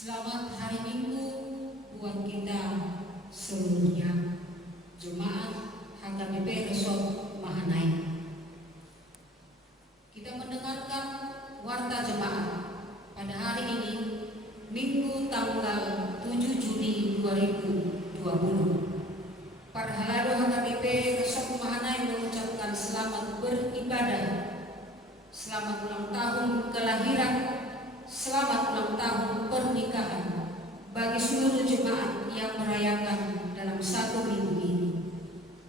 Selamat hari Minggu buat kita seluruhnya, Jemaat HKBP Resort Mahanaim. Kita mendengarkan warta jemaat pada hari ini, Minggu tanggal 7 Juni 2020. Para halado HKBP Resort Mahanaim mengucapkan selamat beribadah, selamat ulang tahun kelahiran, selamat ulang tahun pernikahan bagi seluruh jemaat yang merayakan dalam satu minggu ini.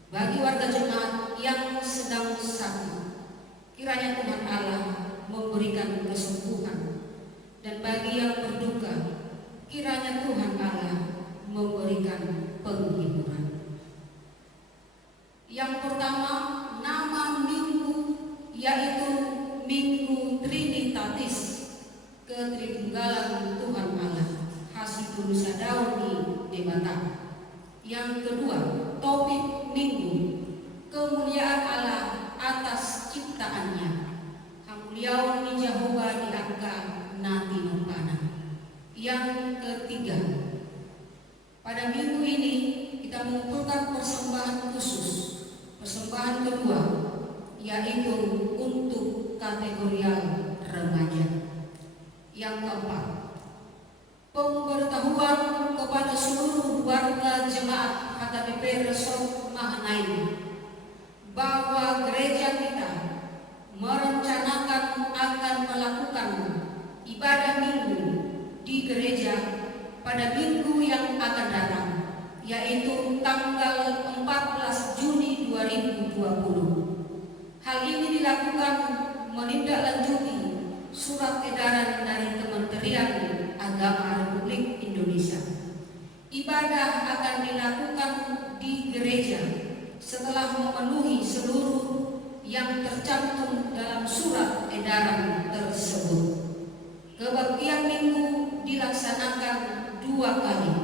Bagi warga jemaat yang sedang sakit, kiranya Tuhan Allah memberikan kesembuhan, dan bagi yang berduka, kiranya Tuhan Allah memberikan penghiburan. Yang pertama, nama minggu yaitu Minggu Trinitatis, Ketritunggalan Tuhan Allah, Hasidul Sadauni Debata. Yang kedua, topik minggu, kemuliaan Allah atas ciptaannya, Hamuliaun ni Jehovah di angka nati nopana. Yang ketiga, pada minggu ini kita mengumpulkan persembahan khusus, persembahan kedua, yaitu untuk kategorial remaja. Yang keempat, pemberitahuan kepada seluruh warga jemaat HKBP Resort Mahanaim bahwa gereja kita merencanakan akan melakukan ibadah minggu di gereja pada minggu yang akan datang, yaitu tanggal 14 Juni 2020. Hal ini dilakukan menindaklanjuti surat edaran dari Kementerian Agama Republik Indonesia. Ibadah akan dilakukan di gereja setelah memenuhi seluruh yang tercantum dalam surat edaran tersebut. Kebaktian minggu dilaksanakan 2 kali,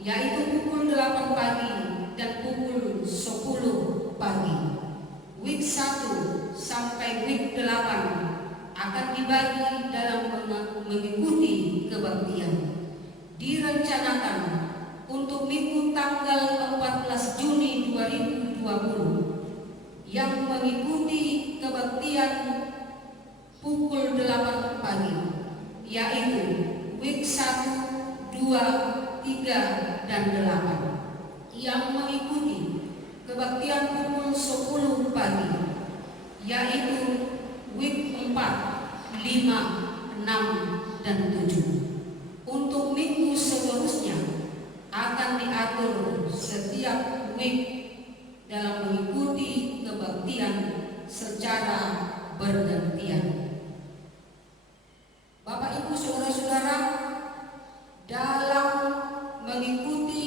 yaitu pukul 8 pagi dan pukul 10 pagi. Week 1 sampai week 8 akan dibagi dalam mengikuti kebaktian. Direncanakan untuk minggu tanggal 14 Juni 2020 yang mengikuti kebaktian pukul 8 pagi, yaitu week 1, 2, 3, dan 8. Yang mengikuti kebaktian pukul 10 pagi, yaitu week 4, 5, 6, dan 7. Untuk minggu seterusnya akan diatur setiap week dalam mengikuti kebaktian secara bergantian. Bapak Ibu saudara-saudara, dalam mengikuti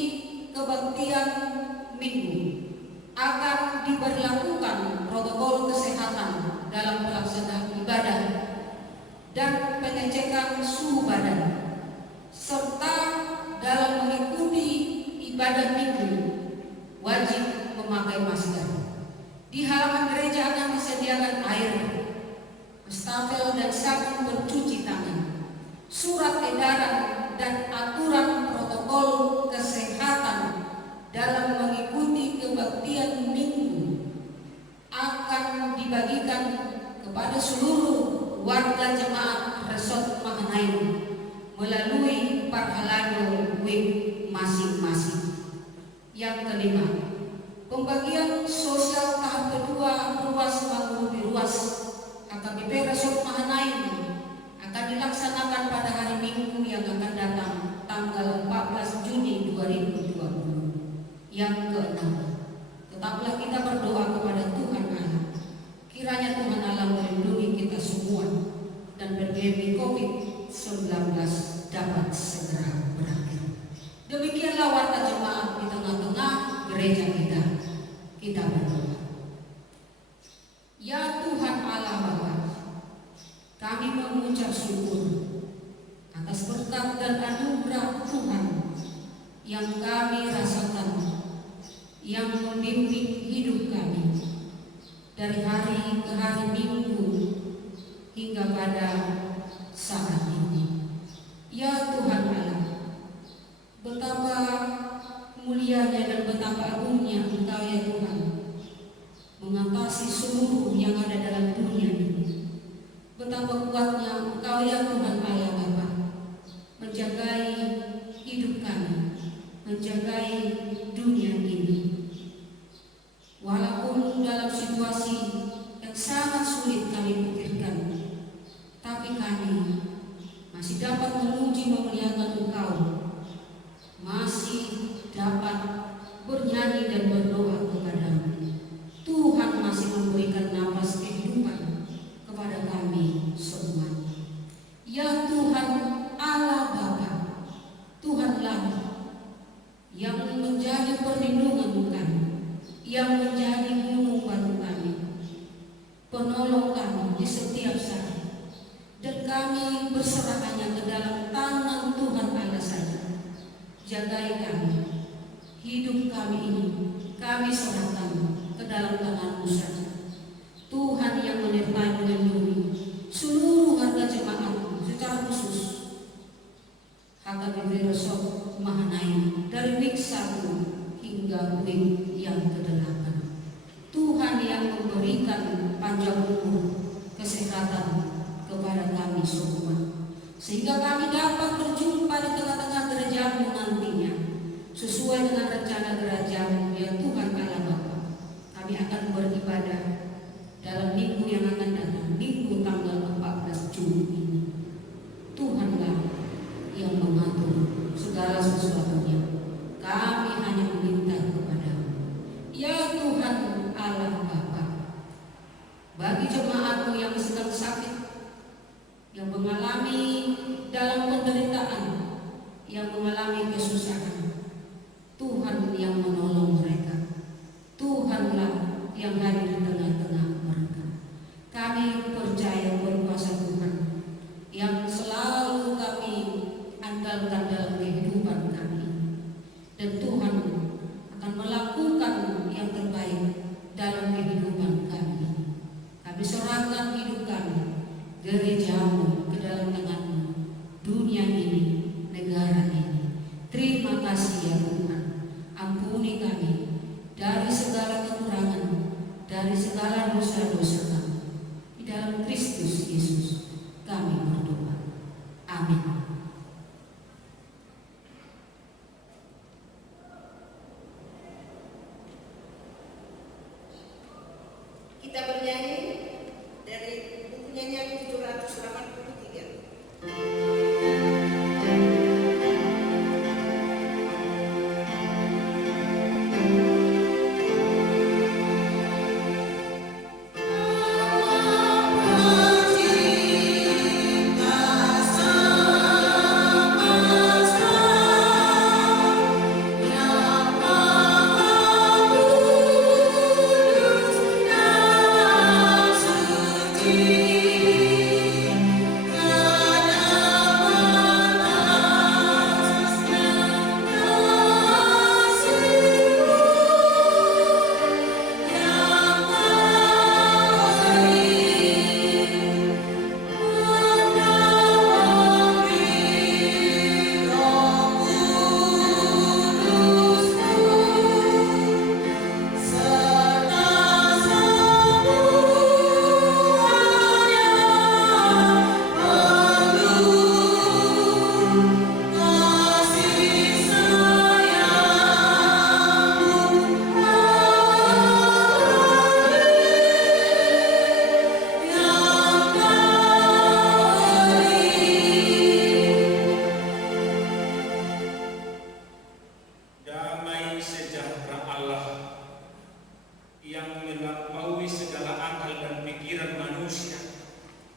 kebaktian minggu akan diberlakukan protokol kesehatan dalam pelaksanaan ibadah dan pengecekan suhu badan, serta dalam mengikuti ibadah minggu wajib memakai masker. Di halaman gereja akan disediakan air, wastafel dan sabun pencuci tangan. Surat edaran dan aturan protokol kesehatan dalam mengikuti kebaktian minggu akan dibagikan kepada seluruh warga jemaat Resort Mahanaim melalui Parhalado web masing-masing. Yang kelima, pembagian sosial tahap kedua ruas Mangurupi Ruas HKBP Resort Mahanaim akan dilaksanakan pada hari Minggu yang akan datang tanggal 14 Juni 2020. Yang keenam, tetaplah kita berdoa kepada Tuhan Allah, kiranya Tuhan Allah melindungi kita semua dan pandemi COVID-19 dapat segera berakhir. Demikianlah warta jemaat di tengah-tengah gereja kita. Kita berdoa. Ya Tuhan Allah Bapa, kami mengucap syukur atas berkat dan anugerah Tuhan yang kami rasakan, yang membimbing hidup kami dari hari ke hari Minggu hingga pada saat ini. Ya Tuhan Allah, memuji memuliakan Engkau, masih dapat bernyanyi dan berdoa kepadamu. Tuhan masih memberikan nafas kehidupan kepada kami semuanya. Ya Tuhan Allah Bapa, Tuhanlah yang menjadi perlindungan kami, yang menjadi gunung batu kami, penolong kami di setiap saat, dan kami berserah hanya ke dalam tangan Tuhan Allah saja. Jagai kami, hidup kami ini kami serahkan ke dalam tangan-Mu saja. Tuhan yang menyertai melindungi seluruh warga jemaat secara khusus HKBP Resort Mahanaim dari week 1 hingga week yang ke-8. Tuhan yang memberikan panjang umur, kesehatan kepada kami semua, sehingga kami dapat berjumpa di tengah-tengah gereja-Mu nantinya sesuai dengan rencana gereja-Mu, ya Tuhan Allah Bapa. Kami akan beribadah dalam minggu yang akan datang, minggu tanggal 14 Juni ini. Tuhanlah yang mengatur segala sesuatunya. Kami hanya meminta kepada-Mu, ya Tuhan Allah Bapa. Bagi jemaat-Mu yang sedang sakit, yang mengalami dalam penderitaan, yang mengalami kesusahan, Tuhan yang menolong mereka. Tuhanlah yang hadir di tengah-tengah mereka. Kami percaya berkuasa Tuhan yang selalu kami andalkan dalam kehidupan kami, dan Tuhan akan melakukan yang terbaik dalam kehidupan kami. Kami serahkan hidup kami, gereja-Mu ke dalam tangan-Mu, dunia ini, negara ini. Terima kasih ya Tuhan. Ampuni kami dari segala kekurangan, dari segala dosa-dosa kami. Di dalam Kristus Yesus kami berdoa. Amin. Kita bernyanyi dari buku nyanyian 783.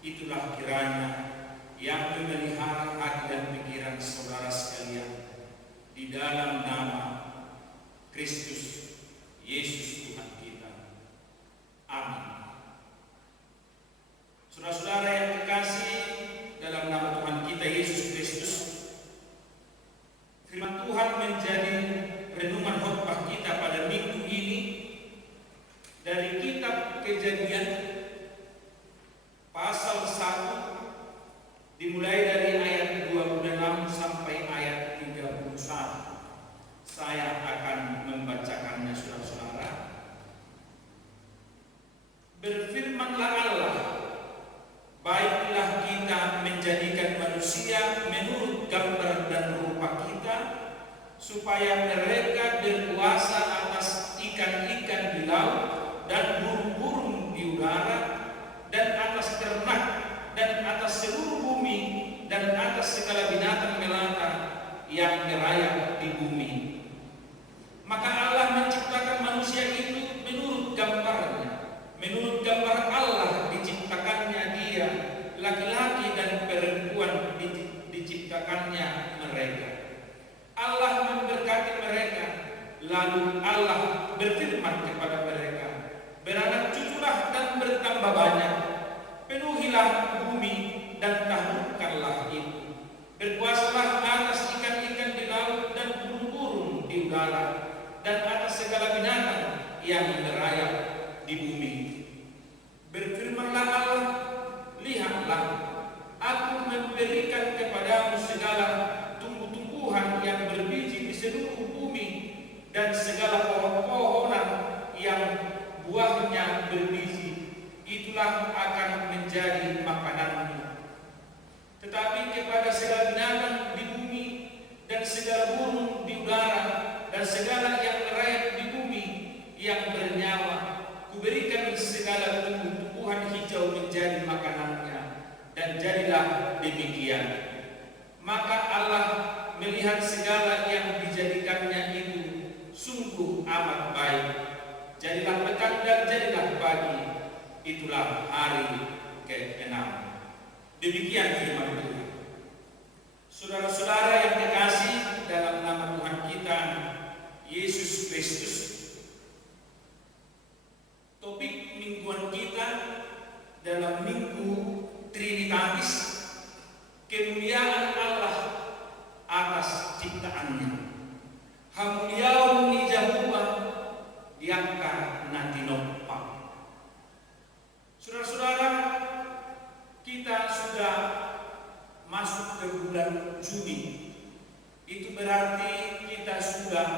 Itulah kiranya yang memelihara hati dan pikiran saudara sekalian di dalam nama Kristus Yesus Tuhan kita. Amin. Saudara-saudara yang terkasih dalam nama Tuhan kita Yesus Kristus, firman Tuhan menjadi renungan khotbah kita pada minggu ini dari kitab Kejadian pasal 1 dimulai dari ayat 26 sampai ayat 31. Saya akan membacakannya saudara-saudara. Berfirmanlah Allah, baiklah kita menjadikan manusia menurut gambar dan rupa kita, supaya mereka berkuasa atas ikan-ikan di laut dan burung-burung di udara, dan atas ternak, dan atas seluruh bumi, dan dan atas segala binatang melata yang merayap di bumi. Maka Allah menciptakan manusia itu menurut gambarnya. Menurut gambar Allah diciptakannya dia, laki-laki dan perempuan diciptakannya mereka. Allah memberkati mereka, lalu Allah berfirman kepada mereka, beranak cuculah dan bertambah banyak, penuhilah bumi dan taklukkanlah itu, berkuasalah atas ikan-ikan di laut dan burung-burung di udara, dan atas segala binatang yang merayap di bumi. Berfirmanlah Allah, lihatlah, aku memberikan kepadamu segala tumbuh-tumbuhan yang berbiji di seluruh bumi dan segala pohon-pohonan yang buahnya berbiji, itulah akan menjadi makananmu. Tetapi kepada segala binatang di bumi dan segala burung di udara dan segala yang merayap di bumi yang bernyawa, kuberikan segala tumbuh-tumbuhan hijau menjadi makanannya, dan jadilah demikian. Maka Allah melihat segala yang dijadikannya itu sungguh amat baik. Jadilah petang dan jadilah pagi, itulah hari ke-6. Demikian firman Tuhan. Saudara-saudara yang dikasihi dalam nama Tuhan kita Yesus Kristus, topik mingguan kita dalam Minggu Trinitatis, kemuliaan Allah atas ciptaannya. Hamuliaun ni Yahuwa diangkat nanti nompak. Saudara-saudara, kita sudah masuk ke bulan Juni. Itu berarti kita sudah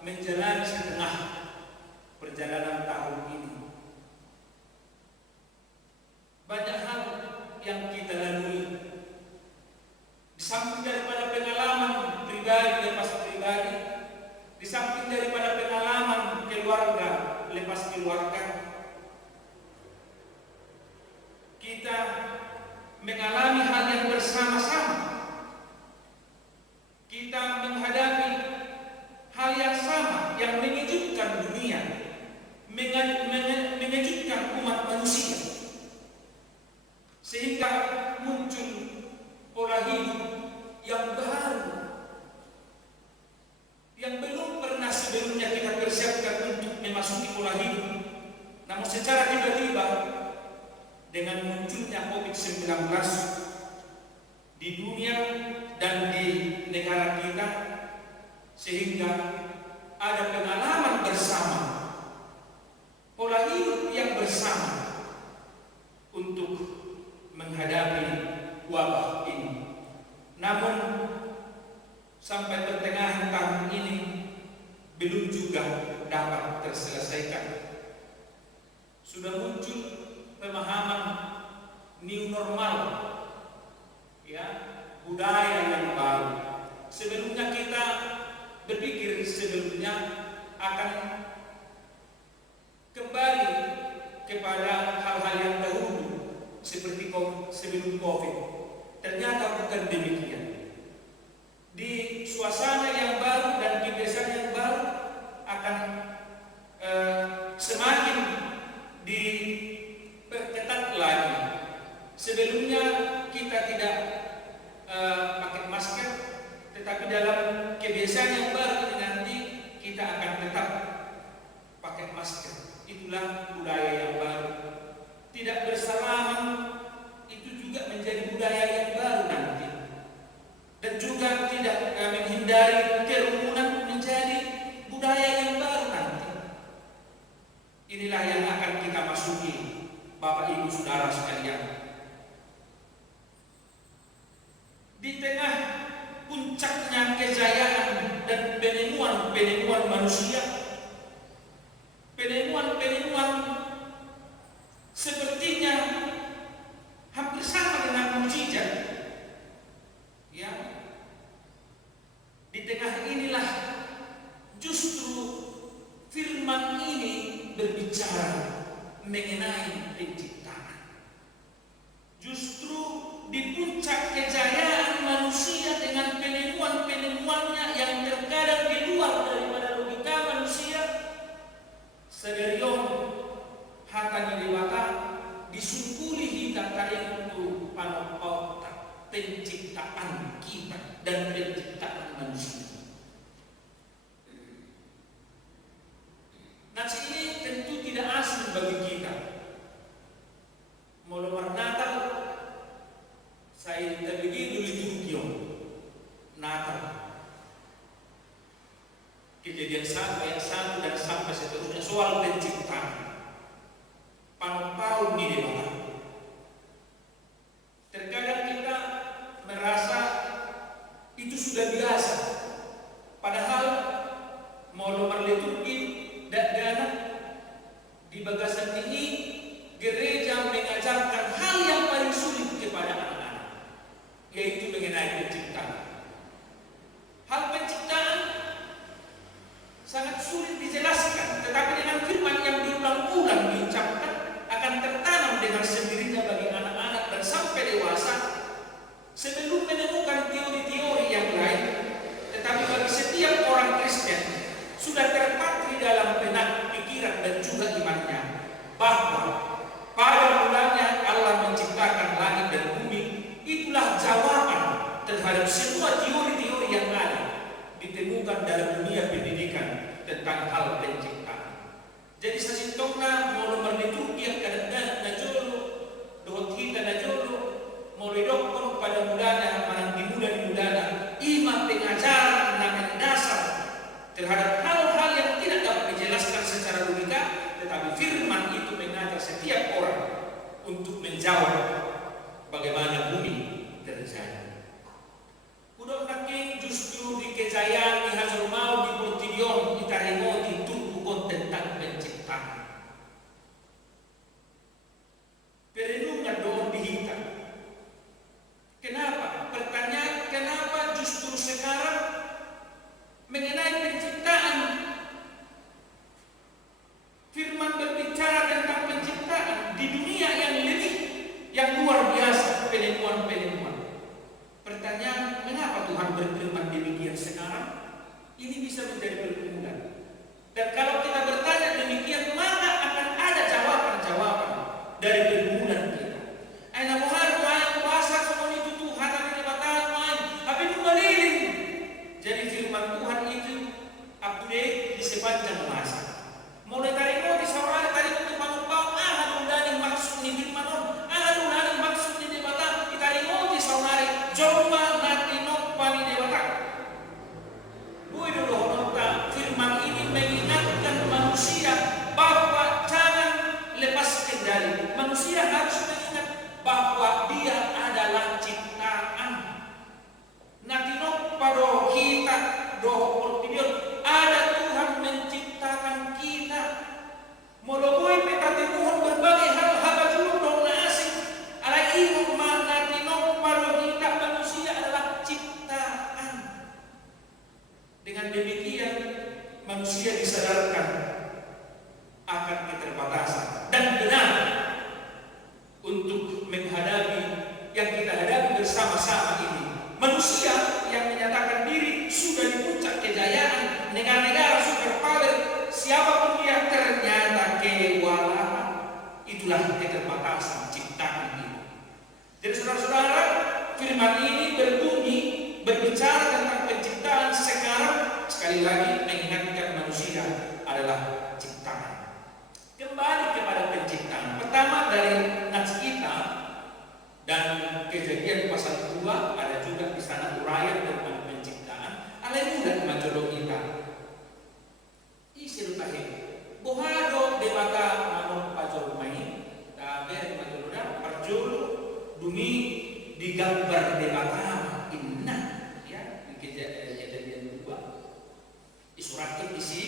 menjalani setengah perjalanan tahun ini. Banyak hal yang kita lalui. Di samping daripada pengalaman pribadi lepas pribadi, di samping daripada pengalaman keluarga lepas keluarga, kita mengalami hal yang bersama-sama. Kita menghadapi hal yang sama yang mengejutkan dunia, mengejutkan umat manusia, sehingga muncul pola hidup yang baru yang belum pernah sebelumnya kita persiapkan untuk memasuki pola hidup. Namun secara tiba-tiba dengan munculnya COVID-19 di dunia dan di negara kita, sehingga ada pengalaman bersama, pola hidup yang bersama untuk menghadapi wabah ini. Namun sampai pertengahan tahun ini belum juga dapat terselesaikan. Sudah muncul pemahaman new normal, ya, budaya yang baru. Sebelumnya kita berpikir akan kembali kepada hal-hal yang dahulu seperti sebelum COVID. Ternyata bukan demikian. Di suasana yang baru dan kebiasaan yang baru akan semakin diperketat lagi. Sebelumnya kita tidak pakai masker, tetapi dalam kebiasaan yang baru ini nanti kita akan tetap pakai masker. Itulah budaya yang baru. Tidak bersalaman itu juga menjadi budaya yang baru nanti. Dan juga tidak menghindari kerumunan menjadi budaya yang baru nanti. Inilah yang akan kita masuki, Bapak Ibu Saudara sekalian. Di tengah puncaknya kejayaan dan penemuan manusia, penemuan sepertinya hampir sama dengan mukjizat. Ya, di tengah inilah justru firman ini berbicara mengenai penciptaan. Justru di puncak kejayaan dan penciptaan manusia. Nasi ini tentu tidak asing bagi kita. Mulai Natal, saya terbikin dulu liturgio Natal. Kejadian 1 ayat 1 dan sampai seterusnya soal penciptaan. Paun di depan. Terkadang kita merasa itu sudah biasa. Padahal mau liturgi dan di bagasan ini gereja mengajarkan hal yang paling sulit kepada anak-anak, yaitu mengenai penciptaan. Hal penciptaan sangat sulit dijelaskan, tetapi dengan firman yang diulang-ulang diucapkan akan tertanam dengan sendirinya bagi anak-anak dan sampai dewasa sebelum menemukan teori-teori yang lain. Tetapi bagi setiap orang Kristen sudah terpatri dalam benak, pikiran dan juga imannya bahwa pada mulanya Allah menciptakan langit dan bumi. Itulah jawaban terhadap semua teori-teori yang ada ditemukan dalam dunia pendidikan tentang hal penciptaan. Jadi sasintokna mau liturgi kadang najolo dohot kita najolo mau lidokon pada mulanya manang dimulana ima pengajaran na mendasar terhadap hal-hal yang tidak dapat dijelaskan secara logika, tetapi firman itu mengajar setiap orang untuk menjawab bagaimana bumi terjadi. Udok naking justru di kejayaan di hasil mau di Portidion di Tarimo di Turku tentang penciptaan. Perenungan doon dihitam. Kenapa? Pertanyaan kenapa justru sekarang mengenai penciptaan firman berbicara tentang penciptaan di dunia yang luar biasa penemuan-penemuan. Pertanyaan mengapa Tuhan berfirman demikian sekarang? Ini bisa menjadi pergumulan. Dan kalau kita bertanya demikian, maka akan ada jawaban-jawaban dari pergumulan kita. Aina mohar main puasa semua itu Tuhan tapi batal main, tapi itu meliling. Jadi firman Tuhan itu update di sepanjang masa. Mulai dari di sawah tadi itu pangupau dundani maksud ni firman dundani maksud ni debata kita di sawah jomba nanti pani debata. Bui dulu nota firman ini mengingatkan manusia bahwa jangan lepas kendali. Manusia harus mengingat bahwa dia adalah ciptaan. Natinok pada kita doh Portidion ada Tuhan menciptakan kita. Moloboi peta timuhon berbagai hal dulu dong asing. Ala ibu natinok pada kita manusia adalah ciptaan. Dengan demikian manusia disadarkan akan keterbatasan dan benar untuk menghadapi yang kita hadapi bersama-sama ini. Manusia yang menyatakan diri sudah di puncak kejayaan negara-negara superpower, siapapun dia ternyata kewalahan. Itulah keterbatasan ciptaan ini. Jadi saudara-saudara, firman ini berbunyi berbicara tentang penciptaan sekarang, sekali lagi mengingatkan manusia adalah ciptaan. Kembali kepada penciptaan. Pertama dari nats kita dan Kejadian pasal 2 ada juga di sana uraian tentang penciptaan. Alai mudah majolo kita. Isi lutahe. Bohado debata manon pajol mai. Taber majolo da parjolo dumi digambar debata inna ya di Kejadian 2. Isuratkan isi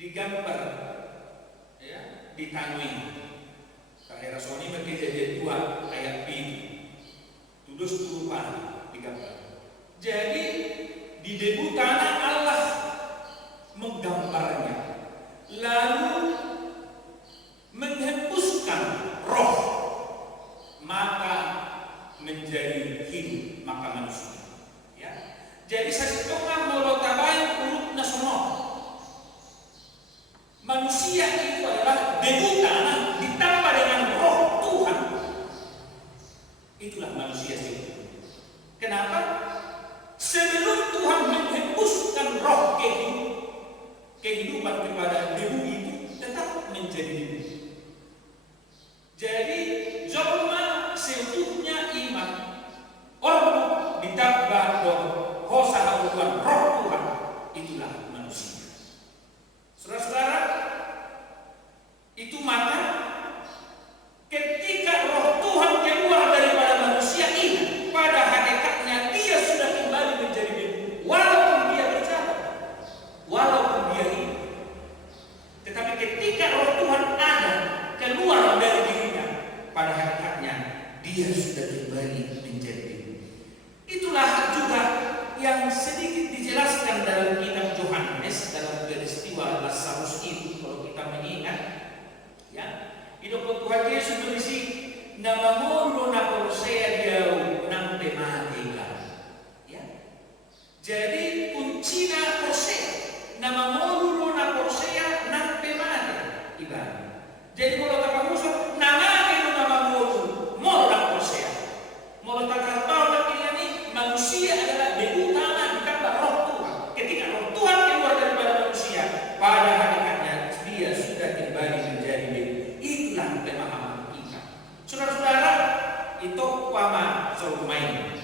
digambar ya ditanui. Daerah Sony Kejadian 2 ayat 7 tudus turupan digambar. Jadi di debu tanah Allah menggambarnya, lalu menghembuskan roh, maka menjadi hidup, maka manusia. Ya. Jadi sasitokang molotabayan urut nasional. Manusia itu adalah debu tanah ditambah dengan roh Tuhan. Itulah manusia sih. Kenapa? Sebelum Tuhan menghembuskan roh kehidupan kepada debu itu, tetap menjadi debu. Jadi jolma seutuhnya iman orang ditambah hosa Tuhan, roh Tuhan, itulah manusia. Saudara-saudara, itu maka ketika roh Tuhan keluar daripada manusia ini, pada hakikatnya dia sudah kembali menjadi debu, walaupun dia berjalan, walaupun dia hidup. Tetapi ketika roh Tuhan ada keluar dari dirinya, pada hakikatnya dia sudah kembali menjadi debu. Itulah juga yang sedikit dijelaskan dalam kitab Yohanes dalam peristiwa Lazarus itu, kalau kita mengingat, ya, hidup Tuhan Yesus berisi nama mulu na porosea jauh nang tematika, ya. Jadi kuncina porosea, nama mulu na porosea nang tematika, ibarat. Jadi kalau tak musuh nama itu nama mulu na porosea, mau tak tahu tapi ini manusia adalah debu tanah ditambah roh Tuhan. Ketika roh Tuhan keluar daripada manusia, pada hakikatnya dia sudah kembali menjadi debu. Itulah pemahaman kita. Saudara-saudara, itu pama main.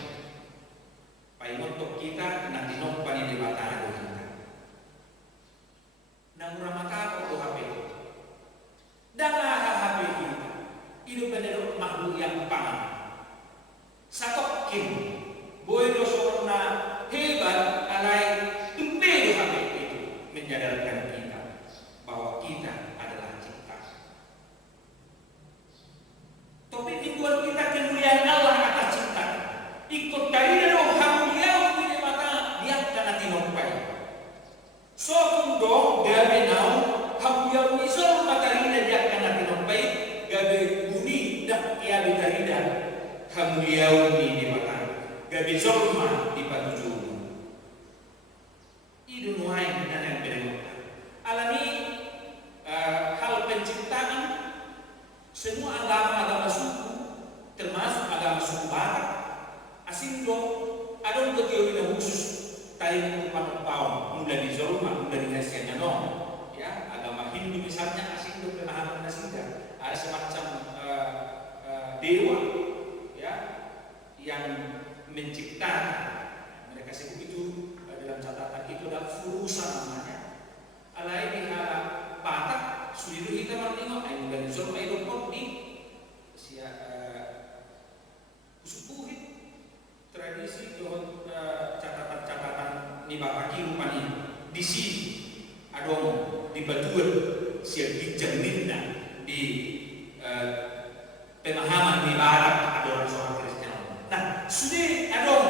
Pai untuk kita nanti nompani di batang kita. Nang ramaka ko HP. Danga HP kita. Hidup menurut makhluk yang pangan. Sakokin boy doso na hebat alai tumpedo HP itu menyadarkan kita bahwa kita adalah ciptaan. Topik mingguan kita kemuliaan Allah atas ciptaan. Ikut kali dong hamuliau ini mata dia karena tinoppai. So kundo gabe nau hamuliau isol matarina dia karena tinoppai gabe buni dak kia bitarida hamuliau ini mata gabe zolma di patuju. Itu nuai dan yang beremota. Alami hal penciptaan semua agama suku, termasuk agama suku Batak, Asindo, ada untuk teori khusus tadi upah mulai di Zolma, mulai di Asia Nyanom, ya agama Hindu misalnya Asindo pemahaman Asinda ada semacam dewa, ya yang menciptakan. Mereka sebut itu dalam catatan itu adalah furusa namanya. Alai di Batak sudah kita menengok ini dari Zolma itu pun di usupuhit tradisi johon catatan ni Bapak Kirupan ini di sini adong di Batuan siap dijaminna di pemahaman di Barat ada orang seorang Kristen. Nah sudah adong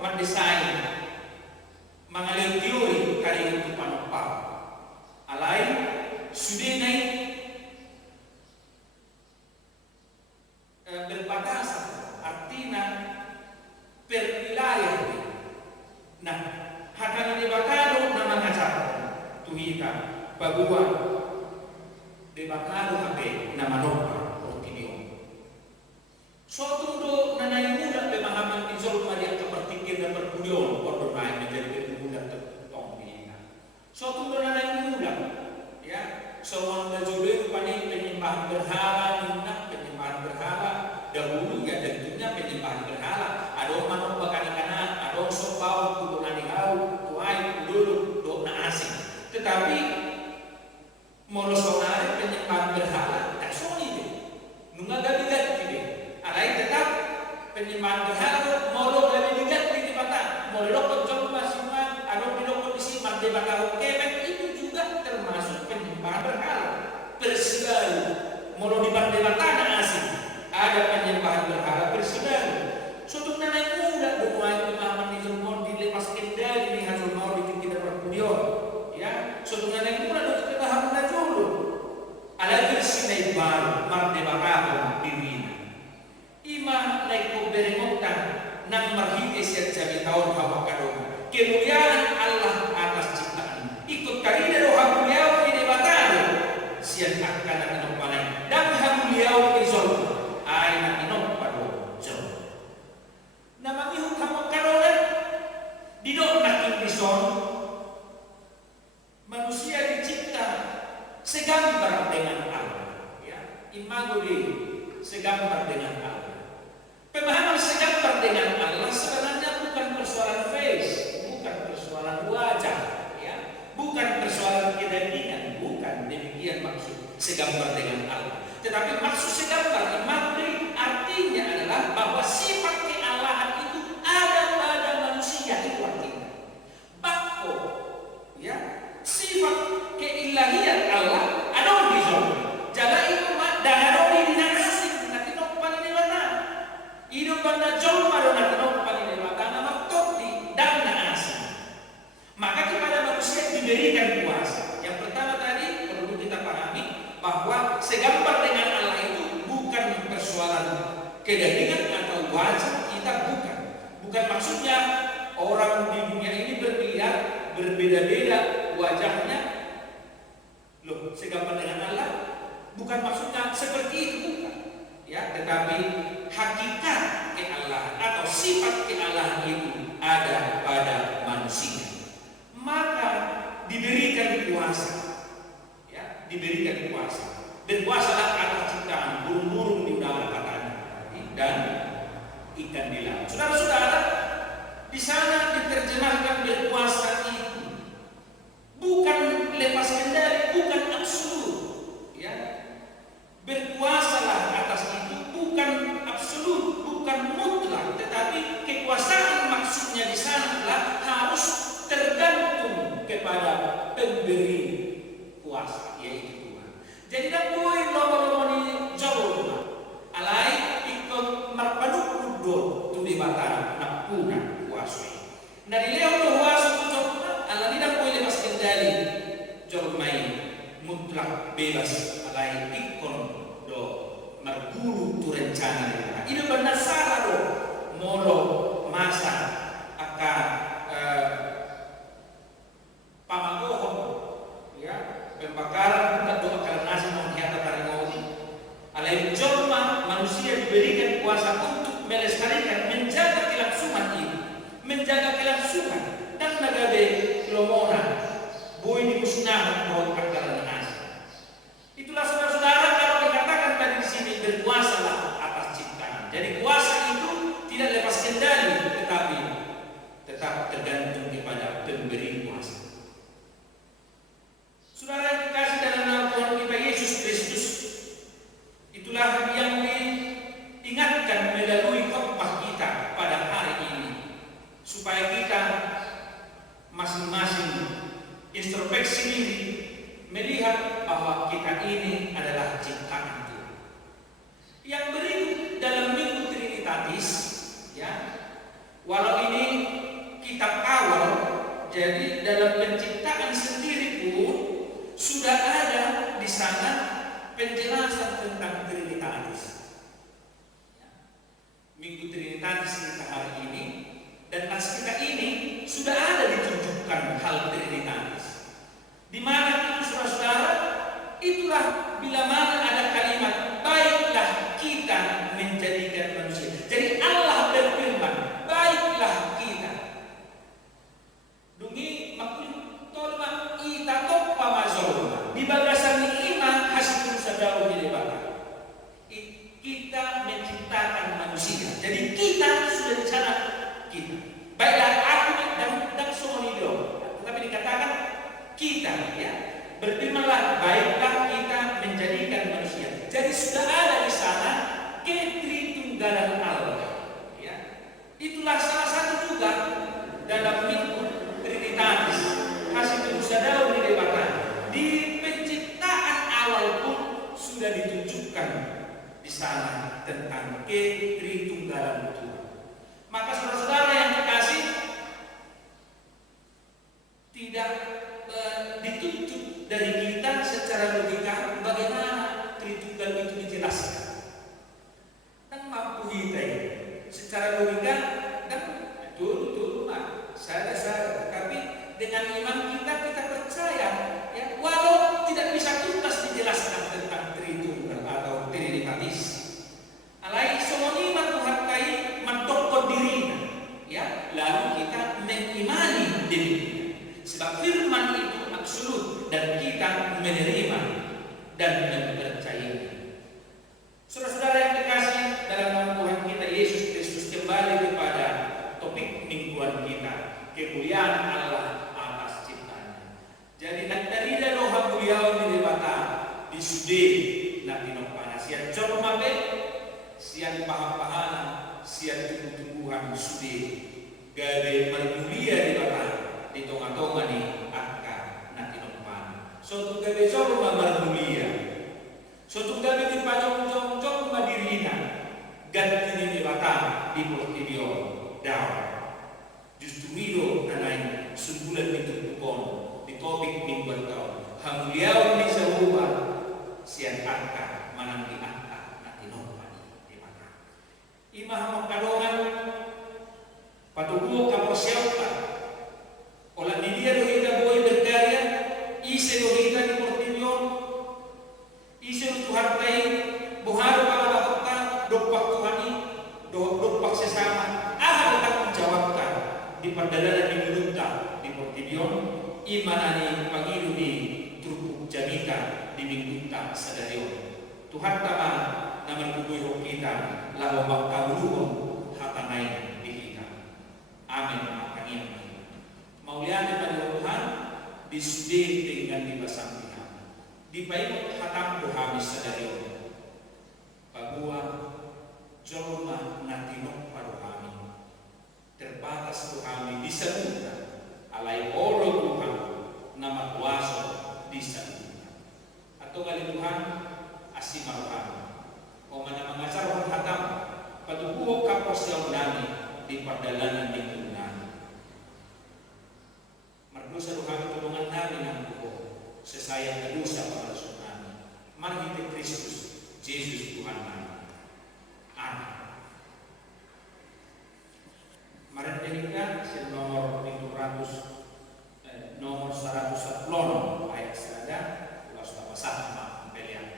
mendesain mengalir teori kali ini panopal alai sudah naik berbatasan artinya perwilayah. Nah hakan ini bakado nama ngacar tuhita bagua de bakado hape nama nompa ortibio. Suatu do nanai muda pemahaman di Zolma dia kepertikin dan berbulion ordo main menjadi pemuda tertong di ina. Suatu do nanai muda, ya seorang bajulun paling penyembahan berhala, minat penyembahan berhala. Dahulu ya tentunya penyembahan berhala. Ada orang bakal-bakal, ada orang sopau, kudu nanihau, tuai, dulu, doa asing. Tetapi molosonare penyembahan berhala tak soni deh. Nunga gabi-gabi deh. Alai tetap penyembahan berhala molo gabi-gabi di mata. Molo kocok masima, ada bilok kondisi mande bakal kebek itu juga termasuk penyembahan berhala. Persilalu molo di mande batana asing. Ada penyembahan berhala bersinar. Suatu nenek muda bermain pemahaman di Zolma dilepas kendali di hasil mau bikin kita berkulion. Ya, suatu nenek muda untuk kita harus najulu. Ada bersinai baru marde bakal dirinya. Ima naik beremotan nang marhite siat jadi tahun hawa kadong. Kemuliaan Allah atas ciptaan. Ikut kali dari hamuliau di batalo. Siat akan akan panai dan hamuliau di Zolma. Ay na inom pa do. Namang ihut hamukan segambar dengan Allah. Tetapi maksud segambar imagery artinya adalah bahwa sifat kealahan itu ada pada manusia, itu artinya. Bako, ya, sifat keilahian Allah ada di zona. Jaga itu dan ada di dinasti, nanti nopan ini mana? Hidup pada jauh pada nanti nopan ini mana? Nama toti dan nasi. Maka kepada manusia diberikan kuasa. Yang pertama tadi perlu kita pahami bahwa segambar dengan Allah itu bukan persoalan kedagingen atau wajah kita, bukan maksudnya orang di dunia ini berpilihan berbeda-beda wajahnya. Loh, segambar dengan Allah bukan maksudnya seperti itu, bukan. Ya, tetapi hakikat kealahan atau sifat kealahan itu ada pada manusia. Maka diberikan kuasa, ya, diberikan kuasa. Berkuasalah atas ciptaan burung-burung di udara katanya dan ikan di laut. Saudara-saudara, di sana diterjemahkan berkuasa itu bukan lepas kendali, bukan absolut, ya. Berkuasalah atas itu bukan absolut, bukan mutlak, tetapi kekuasaan maksudnya di sana adalah harus tergantung kepada pemberi kuasa, yaitu Tuhan. Jadi tak boleh lama-lama ni jauh rumah. Alai ikut marpanuk kudo tu di batara nak punah kuasa. Dari leo kuasa tu jauh. Alai tak boleh lepas kendali jauh main mutlak bebas. Alai ikut do marguru tu rencana. Ini benar salah do molo masa akan pamagohon, ya, pembakaran bukan doa karena nasi menghiata harimau ini. Alai jorma manusia diberikan kuasa untuk melestarikan, menjaga kelangsungan ini, menjaga kelangsungan dan nagabe lomona boy dimusnahkan bahwa karena nasi. Itulah saudara-saudara kalau dikatakan tadi di sini berkuasalah atas ciptaan. Jadi kuasa itu tidak lepas kendali, tetapi tetap tergantung kepada pemberi kuasa. Saudara yang dikasih dalam nama Tuhan kita Yesus Kristus, itulah yang diingatkan melalui khotbah kita pada hari ini, supaya kita masing-masing introspeksi diri, melihat bahwa kita ini adalah ciptaan Tuhan. Yang berikut dalam Minggu Trinitatis, ya, walau ini kitab awal, jadi dalam penciptaan sendiri pun sudah ada di sana penjelasan tentang Trinitatis. Minggu Trinitatis kita hari ini dan tas kita ini sudah ada ditunjukkan hal Trinitatis. Di mana itu saudara-saudara, itulah bila mana ada kalimat baiklah kita menjadikan manusia. Jadi Allah berfirman, baiklah kita. Dungi maklum tolma ita toppa mazolma. Di bagasan iman hasil sadau di debata. Kita menciptakan manusia. Jadi kita sudah di sana kita. Baiklah aku dan semua hidup. Tetapi dikatakan kita, ya. Berfirmanlah baiklah kita menjadikan manusia. Jadi sudah ada di sana ketritunggalan Allah. Ya. Itulah salah satu juga dalam Minggu Trinitatis hasil sadau di debata. Di penciptaan awal pun sudah ditunjukkan di sana tentang ketritunggalan Tuhan. Maka saudara-saudara yang dikasih, tidak dituntut dari kita secara logika bagaimana Tritunggal itu dijelaskan. Dan mampu kita ya, secara logika dan betul lah, saya tapi dengan iman kita percaya, ya, walau tidak bisa tuntas dijelaskan tentang Tritunggal atau Trinitatis. Alai somoni Tuhan kai mantokko dirinya, ya, lalu kita mengimani diri. Sebab firman itu absolut dan kita menerima dan mempercayai. Saudara-saudara yang dikasih dalam nama Tuhan kita Yesus Kristus, kembali kepada topik mingguan kita, kemuliaan Allah atas ciptaannya. Jadi dari doa beliau di debata sude na tinopana sian coba mabe sian paham-pahaman sian tubuh-tubuhan sude gabe marmulia di bata di tonga-tonga ni akka na tinopana so tu gabe coba marmulia so tu gabe di pajong-jong madirina ganti ni bata di Portibio daw justru itu nanay sebulan itu pun di topik minggu tahun hamuliaw ni sa uba siyan angka manang di angka na tinopani di mata imah makadongan patubuo ka prosyauta ola ni dia lohita boy berkarya ise lohita di Portibio ise Tuhan tay buharo para bakta dopak Tuhani dopak sesama datang menjawabkan di perjalanan di Minunta di Portibio imanani pangilu di trupuk jamita di Minunta sadario Tuhan tama naman kubuyo kita laho magkabuluhon hatanay di kita amin makangin maulian pada Tuhan di sudi dengan di basang kita di paimot hatang buhamis sadario pagua jolma natinok paruhami terbatas Tuhami di sana alai oro Tuhan nama kuasa di sana atau kali Tuhan asim maruhami o mana mengajar orang hatam patubuo kapos yang nami di perdalanan di Tuhan merdosa Tuhami tolongan nami ng buho sesayang kedosa para sunami mari Kristus Yesus Tuhan nami amin. Marandingan si nomor 110 ayat saja ulas sama pilihan.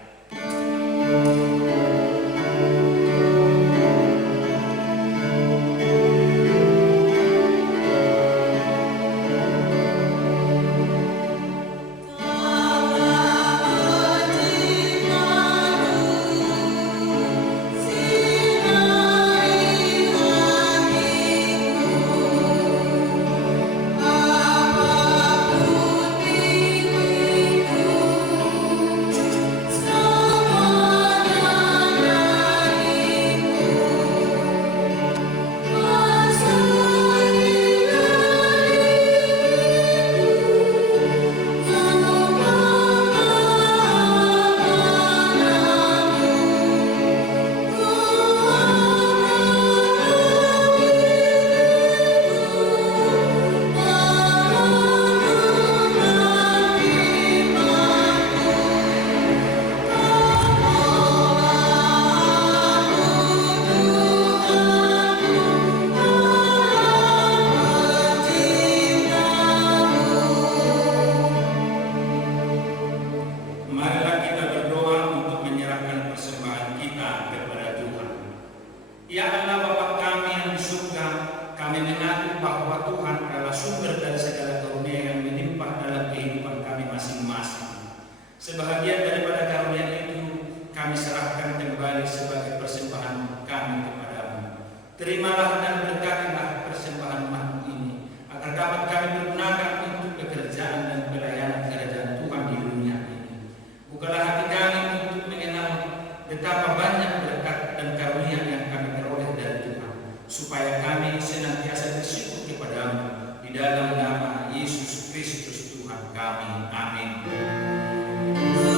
Sebahagian daripada karunia itu kami serahkan kembali sebagai persembahan kami kepadamu. Terimalah dan berkatilah persembahan-Mu ini, agar dapat kami pergunakan untuk pekerjaan dan pelayanan kerajaan Tuhan di dunia ini. Bukalah hati kami untuk mengenal betapa banyak berkat dan karunia yang kami peroleh dari Tuhan, supaya kami senantiasa bersyukur kepadamu di dalam nama Yesus Kristus Tuhan kami. Amin. Oh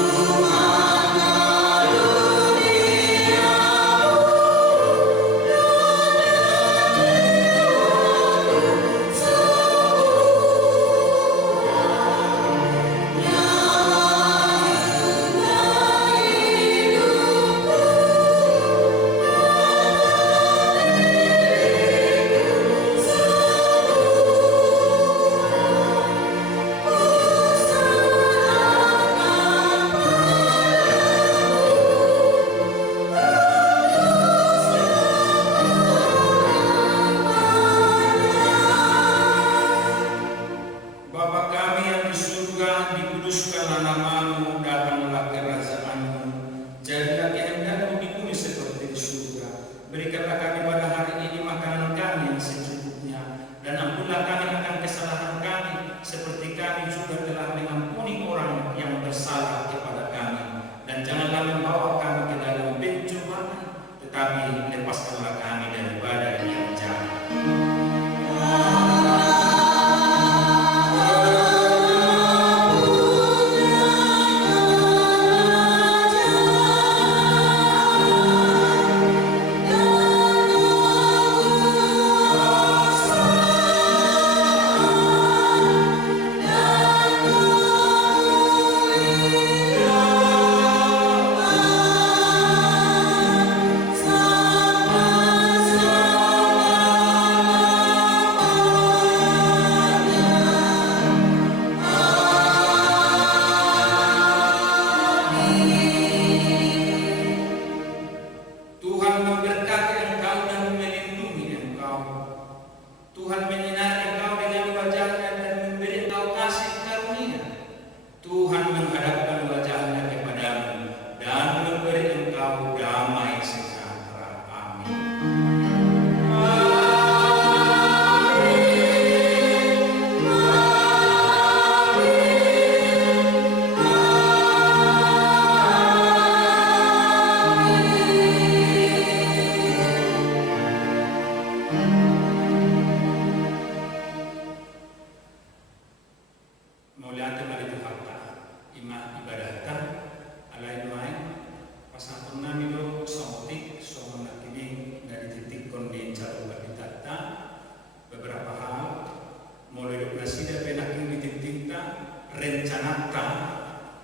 rencanata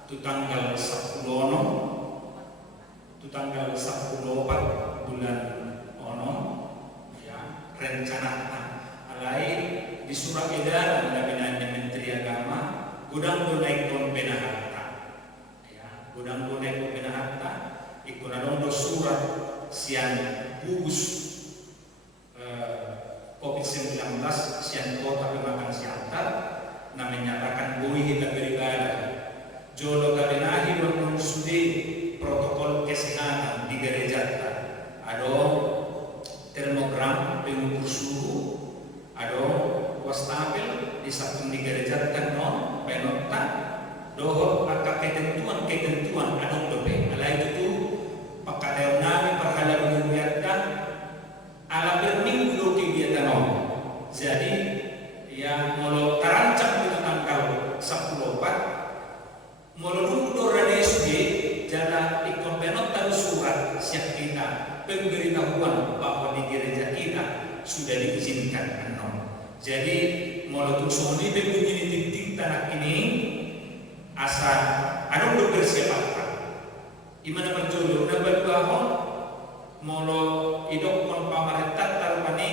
tu tanggal 10 tu tanggal 14 bulan ono ya rencanata alai di surat edaran dari Menteri Agama gudang naikon benahata ya gudang naikon benahata ikut ada surat sian gugus COVID-19 sian kota Pematang Siantar na menyatakan bui kita beribadah jolo kabenahi belum sudah protokol kesehatan di gereja ada termogram pengukur suhu ada wastafel di satu di gereja no penota doho akan ketentuan ada dobe alai itu pakadeo nami perhala berlihatkan ala berminggu do kegiatan no jadi ya molo terancam itu tanggal 14 molo do radesde jana ikon penota surat siap kita pemberitahuan bahwa di gereja kita sudah diizinkan jadi molo tuksoni begini titik tanah ini asa ada bersiapkan imana berjodoh na berbahon molo idok kon pamarentah tarupani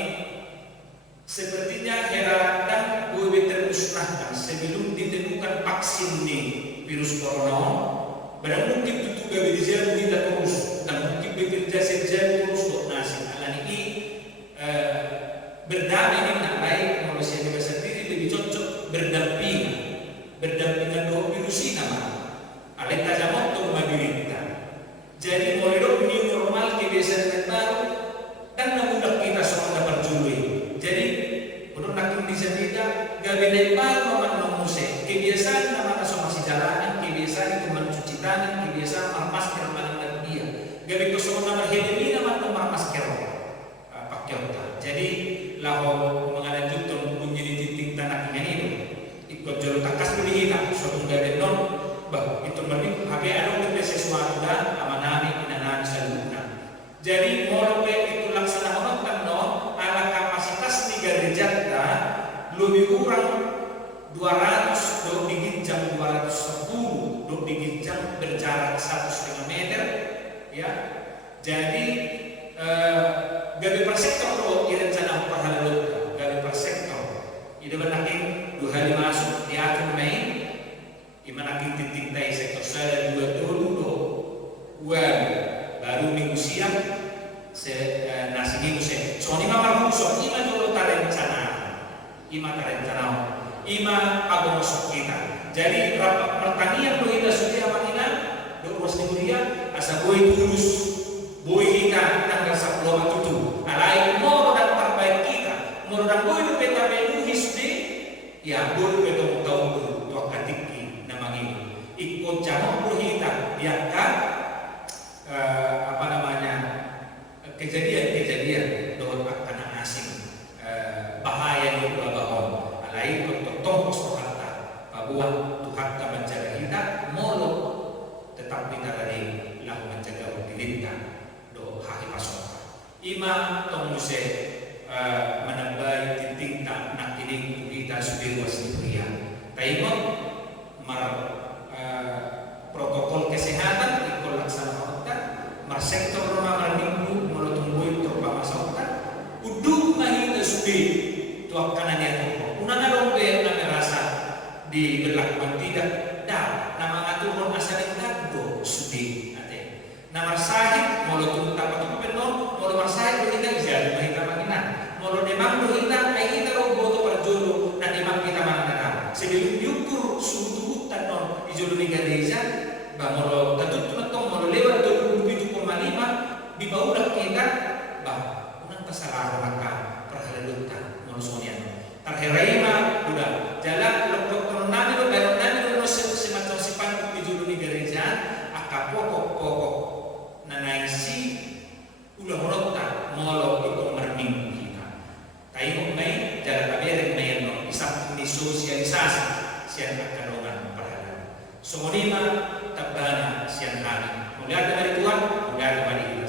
sepertinya hera dan gue termusnahkan sebelum ditemukan vaksin nih virus corona barang mungkin itu gak bisa kita terus dan mungkin bekerja saja terus kok nasi alani ini berdamai dengan baik manusia dewasa sendiri lebih cocok berdampingan dua virus ini nama aleta jamot tuh madirita jadi mulai new normal kebiasaan baru dan mudah kita semua dapat juli jadi menurut nakin bisa tidak gak beda baru manusia kebiasaan nama kita masih jalanan kebiasaan itu mencuci tangan kebiasaan masker mana dia gak beda semua nama hidupnya nama masker pakai otak jadi lahu mengalanjutkan menjadi titik tanah ini ikut jalur takas lebih hitam suatu gak non bah itu berarti hake anu lebih sesuatu dan amanami inanami saluna jadi mau itu laksana orang no ala kapasitas di gereja lebih kurang 200 do diginjang 210 do diginjang berjarak 1,5 meter ya jadi gabi per sektor do irencana perhalut gabi per sektor ide benakin 2 hari masuk diatur main imanakin titik tai sektor saya 2 dulu baru minggu siang nasi minggu saya soalnya mama rusuh ima dulu tarencana ima abu masuk kita jadi pertanian lo kita sudah amanina do wasnimuria asa boy tulus boy kita tanggal 10 itu alai mau dan terbaik kita mau dan boy do peta menu hisde ya boy peta tahun tu akatiki nama ini ikut jamak boy kita biarkan apa namanya kejadian doa akan asing bahaya di bahwa alai untuk kata bahwa Tuhan tak menjaga kita molo tetap kita dari lahu menjaga diri kita do hari pasok ima tonguse menambai titik tak nak ini kita sudah wasipria taimon mar protokol kesehatan ikut laksana kita mar sektor rumah minggu molo tungguin terutama sautan uduk mahita sudah tuak kanannya tuh unang rompe na merasa di berlakuan tidak dah nama aturan asal itu sudi ate nama sahib molo tunggu apa penon molo marsahib kita bisa mahita makinan molo demang kita ai kita robo to parjolo na demang kita mana sebelum diukur suhu tanon di jolo ni gereja ba molo tatut tunatong molo lewat 27,5 di bawah kita ba unang pasalaran maka perhalalutan molo sonia terheraima udah jalan lokok nami lo baru nami lo semacam sipan di julu di gereja akak pokok nanaisi ulah rota molo itu merminggu kita tayo may jalan kabir may no isang ni sosialisasi siang kadongan perhalan sumonima tabana siang hari mulia dari Tuhan mulia dari